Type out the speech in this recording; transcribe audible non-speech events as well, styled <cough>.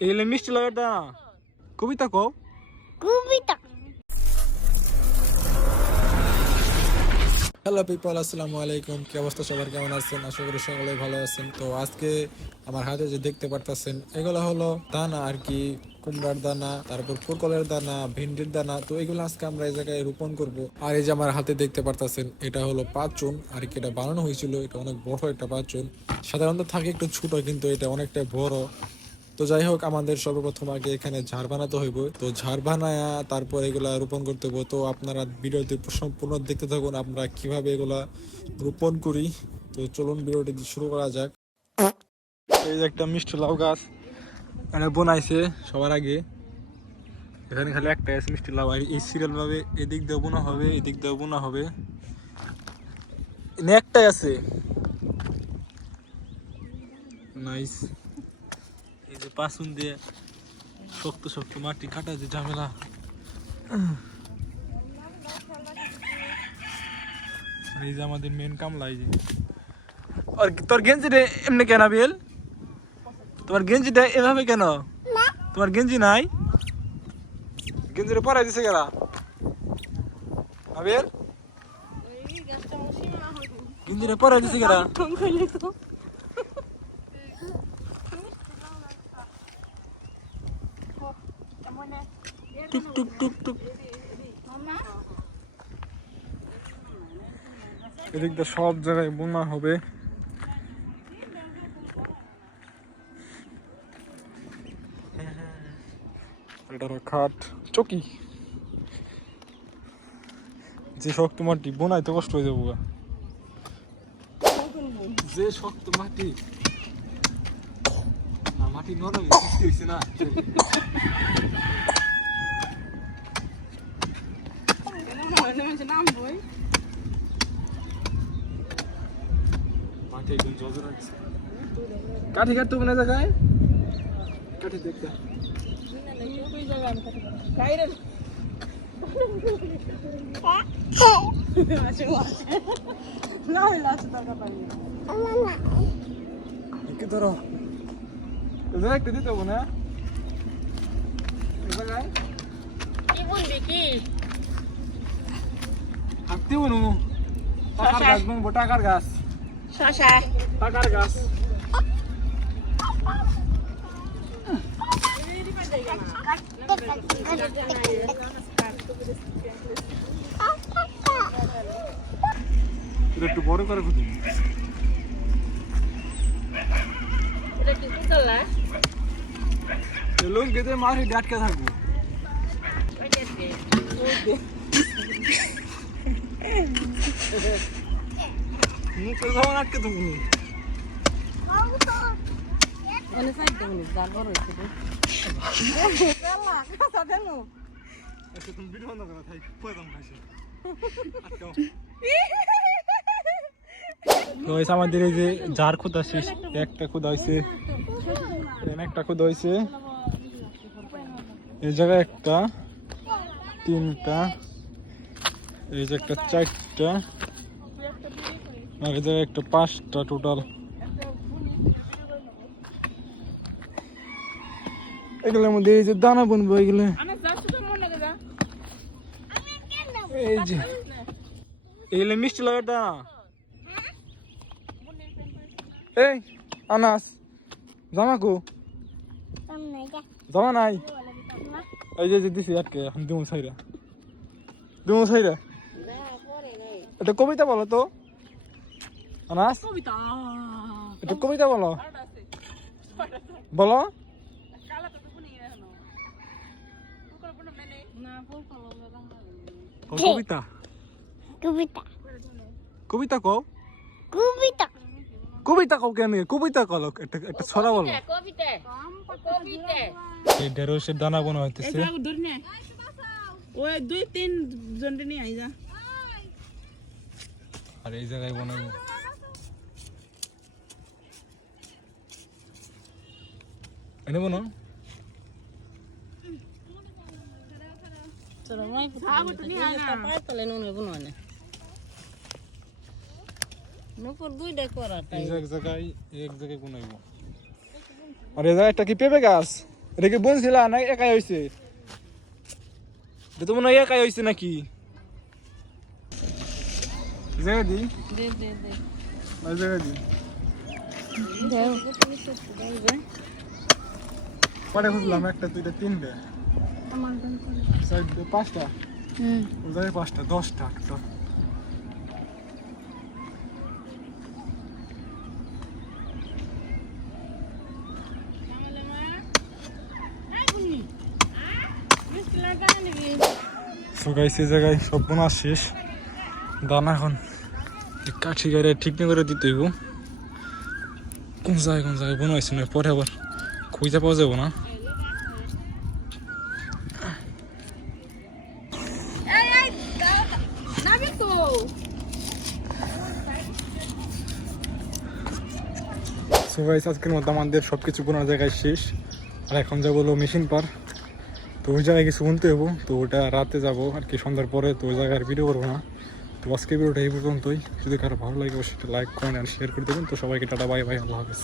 এগুলো মিষ্টি লাগার দানা কবিতা কও। কবিতা? হ্যালো পিপল আসসালামু আলাইকুম কি অবস্থা? সবার কেমন আছেন? আশা করি সকলে ভালো আছেন। তো আজকে আমার হাতে যে দেখতে পারতেছেন, এগুলো হলো দানা আর কি, কুমড়ার দানা, তারপর পুরকলের দানা, ভিন্ডির দানা। তো এগুলো আজকে আমরা এই জায়গায় রোপণ করব। আর এই যে আমার হাতে দেখতে পারতেছেন, এটা হলো পাঁচন। আর কি এটা বানানো হয়েছিল, এটা অনেক বড় একটা পাঁচন। সাধারণত থাকে একটু ছোট, কিন্তু এটা অনেকটা বড়। তো যাই হোক, আমাদের সর্বপ্রথম আগে এখানে ঝাড় বানাতে হইব। তো ঝাড় বানায়া তারপর এগুলা রোপণ করতে হইব। তো আপনারা ভিডিওটি সম্পূর্ণ দেখতে থাকুন, আমরা কীভাবে এগুলা রোপণ করি। তো চলুন ভিডিওটি শুরু করা যাক। এই যে একটা মিষ্টি লাউ গাছ এখানে বোনাইছে সবার আগে। এখানে খালি একটা আছে মিষ্টি লাউ, আর এই সিরিয়াল ভাবে এদিক দিয়ে বোনা হবে, এদিক দিয়ে বোনা হবে। একটাই আছে। নাইস যে পাসুন দিয়ে শক্ত শক্ত মাটি কাটা যে ঝামেলা। এই যে আমাদের মেন কামলা এই যে। আর তোর গেঞ্জিটা এমনি কেন বিল তোমার গেঞ্জিটা এভাবে কেন? তোমার গেঞ্জি নাই? গেঞ্জিটা পরাই দিছে কেনা আবির? গেঞ্জিটা পরাই দিছে কেনা টুক টুক টুক টুক। এদিক দিয়ে সব জায়গায় বোনা হবে। খাট, চকি। যে শক্ত মাটি বোনাইতে কষ্ট হয়ে যাব। যে শক্ত মাটি না মাটি নরম সৃষ্টি হয়েছে না মাটি একদম জজর আছে কাঠি কাটতে কোন জায়গায় কাঠি দেখতে কি ধরো এ জায়গায় একটা দিতে হবে না? কি বলবি কি? হাঁটতে বনু টাকার গাছ বনবো টাকার গাছ। শশা টাকার গাছ। একটু বড় করে খুঁজি কুতলা লোক গেতে মারি ডাটকে থাকব। মুখের ধরন আটকে থাকব মানে সাইড দেবনি জাল বড় দেনু আচ্ছা তুমি ভিডিও বন্ধ করো তাই পয়দাম খাইছে। আটকাও। <laughs> তো আমাদের এই যে জার খুদা শেষ, একটা খুদা হয়েছে একটা খুদা হয়েছে এই জায়গায় একটা, তিনটা, এই যে একটা চারটা, আর এই জায়গায় একটা পাঁচটা টোটাল এগুলোর মধ্যে এই যে দানা বুনবো, এগুলো। এই যে এগুলো মিষ্টি লাগার দানা এই আনাস জামা কো? জামা নাই? এই যে দিছি আটকে এখন দিমু সাইরা দিমু সাইরা এটা কবিতা বলো তো। আনাস? কবিতা এটা কবিতা বলো। বলো। কবিতা। কবিতা। কবিতা কও। কবিতা। কবিতা কও কেন কবিতা কলো একটা একটা ছড়া বলো। এই ঢেঁড়সের দানা বোনা হইতেছে। ওই দুই তিন জনকে নিয়ে আই যা। আর এই জায়গায় বানাবো এনে বানো। চলো মই পাতলে নুনে বুনো না নুপুর দুইটা করা এই এক জায়গায় এক জায়গায় বানাইবো আর এই একটা কি পেঁপে গাছ এটা কি বুনছিলা না একাই হয়েছে এটা তো মনে হয় একাই হয়েছে নাকি জায়গা দি দে দে দে ওই জায়গা দি কটা খুঁজলাম একটা দুইটা তিনটে চারটে পাঁচটা ওই জায়গায় পাঁচটা দশটা সো গাইস এই জায়গায় সব বোনা শেষ। দানা এখন কাঠি গাড়ি ঠিক করে দিতে হইব। কোন জায়গায় কোন জায়গায় বোনা হয়েছে না পরে আবার খুঁজে পাওয়া যাব না। সো গাইস আজকের মধ্যে আমাদের সব কিছু বোনার জায়গায় শেষ। আর এখন যাব হলো মেশিন পার। তো ওই জায়গায় কিছু শুনতে হব তো ওটা রাতে যাব আর কি, সন্ধ্যার পরে তো ওই জায়গায় আর ভিডিও করব না। তো আজকে ভিডিওটা এই পর্যন্তই। যদি কারও ভালো লাগে, অবশ্যই লাইক কমেন্ট আর শেয়ার করে দেবেন। তো সবাইকে টাটা বাই বাই আল্লাহ হাফেজ।